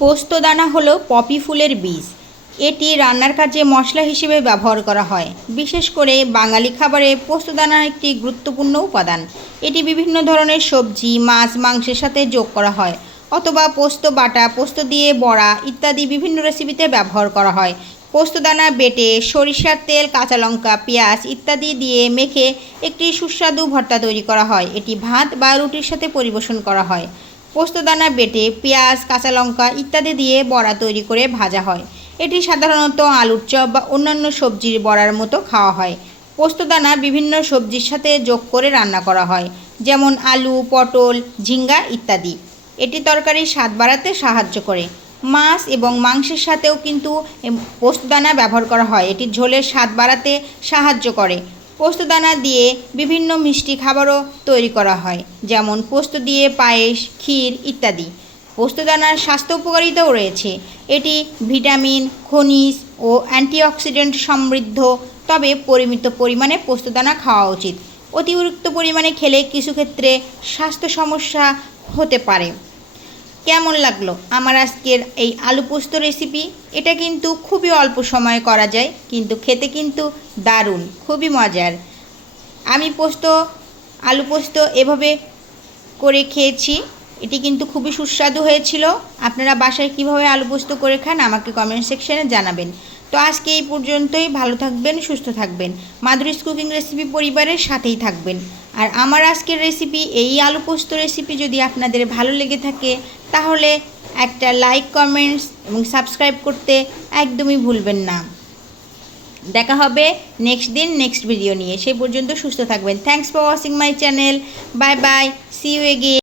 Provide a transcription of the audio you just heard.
পোস্তদানা হলো পপি ফুলের বীজ। এটি রান্নার কাজে মশলা হিসেবে ব্যবহার করা হয়। বিশেষ করে বাঙালি খাবারে পোস্তদানা একটি গুরুত্বপূর্ণ উপাদান। এটি বিভিন্ন ধরনের সবজি, মাছ, মাংসের সাথে যোগ করা হয়। অথবা পোস্ত, বাটা, পোস্ত দিয়ে বড়া ইত্যাদি বিভিন্ন রেসিপিতে ব্যবহার করা হয়। পোস্তদানা বেটে সরিষার তেল, কাঁচা লঙ্কা, পেঁয়াজ ইত্যাদি দিয়ে মেখে একটি সুস্বাদু ভর্তা তৈরি করা হয়। এটি ভাত বা রুটির সাথে পরিবেশন করা হয়। পোস্তদানা বেটে পেঁয়াজ, কাঁচা লঙ্কা ইত্যাদি দিয়ে বড়া তৈরি করে ভাজা হয়। এটি সাধারণত আলুর চপ বা অন্যান্য সবজির বড়ার মতো খাওয়া হয়। পোস্তদানা বিভিন্ন সবজির সাথে যোগ করে রান্না করা হয়, যেমন আলু, পটল, ঝিঙ্গা ইত্যাদি। এটি তরকারির স্বাদ বাড়াতে সাহায্য করে। মাছ এবং মাংসের সাথেও কিন্তু পোস্তদানা ব্যবহার করা হয়। এটি ঝোলের স্বাদ বাড়াতে সাহায্য করে। পোস্তদানা দিয়ে বিভিন্ন মিষ্টি খাবারও তৈরি করা হয়, যেমন পোস্ত দিয়ে পায়েস, ক্ষীর ইত্যাদি। পোস্তদানার স্বাস্থ্য উপকারিতাও রয়েছে। এটি ভিটামিন, খনিজ ও অ্যান্টিঅক্সিডেন্ট সমৃদ্ধ, তবে পরিমিত পরিমাণে পোস্তদানা খাওয়া উচিত। অতিরিক্ত পরিমাণে খেলে কিছু ক্ষেত্রে স্বাস্থ্য সমস্যা হতে পারে। কেমন লাগল আমার আজকের এই আলু পোস্ত রেসিপি এটা কিন্তু খুবই অল্প সময়ে করা যায়, কিন্তু খেতে কিন্তু দারুণ, খুবই মজার। আমি পোস্ত, আলু পোস্ত এভাবে করে খেয়েছি, এটি কিন্তু খুবই সুস্বাদু হয়েছিল। আপনারা বাসায় কীভাবে আলু পোস্ত করে খান আমাকে কমেন্ট সেকশনে জানাবেন। তো আজকে এই পর্যন্তই, ভালো থাকবেন, সুস্থ থাকবেন। মাধুরীস কুকিং রেসিপি পরিবারের সাথেই থাকবেন। আর আমার আজকের রেসিপি এই আলু পোস্ত রেসিপি যদি আপনাদের ভালো লেগে থাকে, তাহলে একটা লাইক কমেন্টস এবং সাবস্ক্রাইব করতে একদমই ভুলবেন না। দেখা হবে নেক্সট দিন নেক্সট ভিডিও নিয়ে। সেই পর্যন্ত সুস্থ থাকবেন। Thanks for watching my channel bye bye see you again